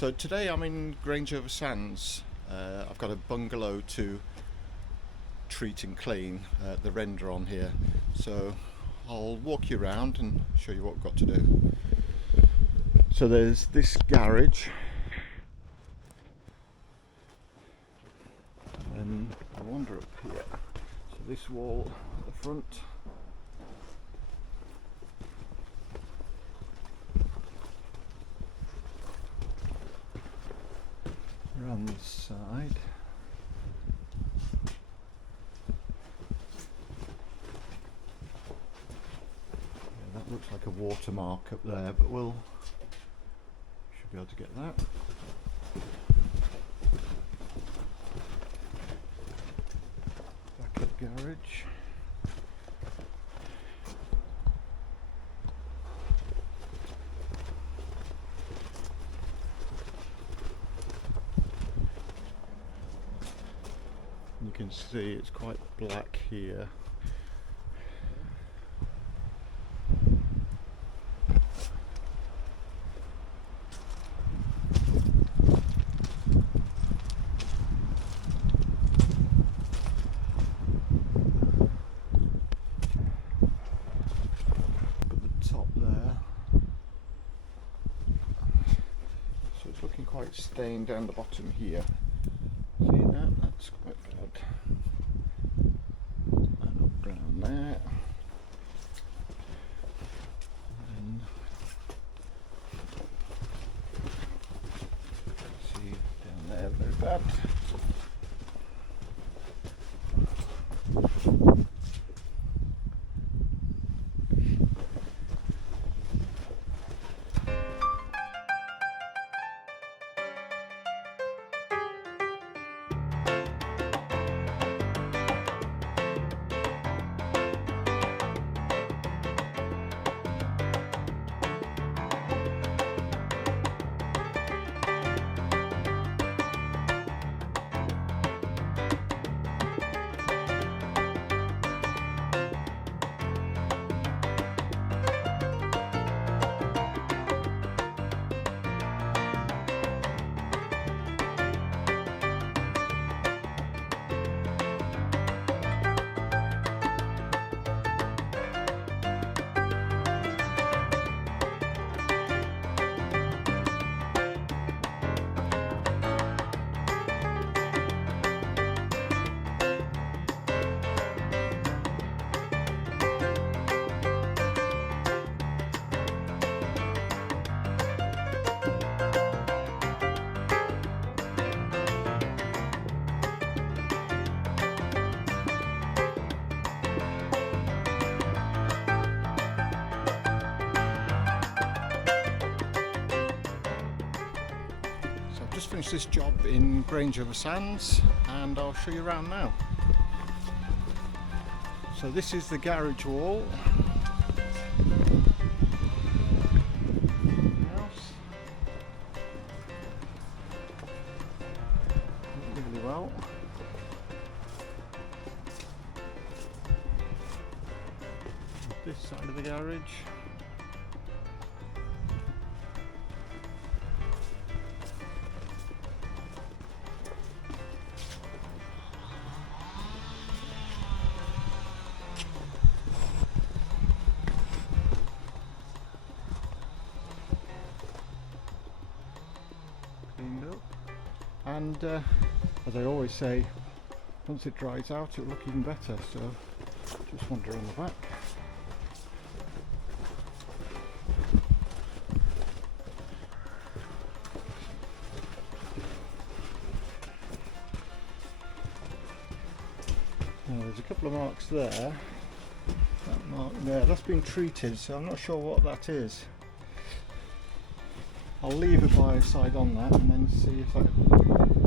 So today I'm in Grange over Sands. I've got a bungalow to treat and clean, the render on here. So I'll walk you around and show you what we've got to do. So there's this garage, and I wander up here. So this wall at the front. Around this side. Yeah, that looks like a watermark up there, but we'll should be able to get that. Back up garage. You can see it's quite black here. At the top there. So it's looking quite stained down the bottom here. See that? That's quite bad. And up round there. And see down there, very bad. Just finished this job in Grange over Sands, and I'll show you around now. So this is the garage wall. Really well. This side of the garage. And as I always say, once it dries out it'll look even better, so just wander on the back. Now there's a couple of marks there. That mark there, that's been treated, so I'm not sure what that is. I'll leave a biocide on that and then see if that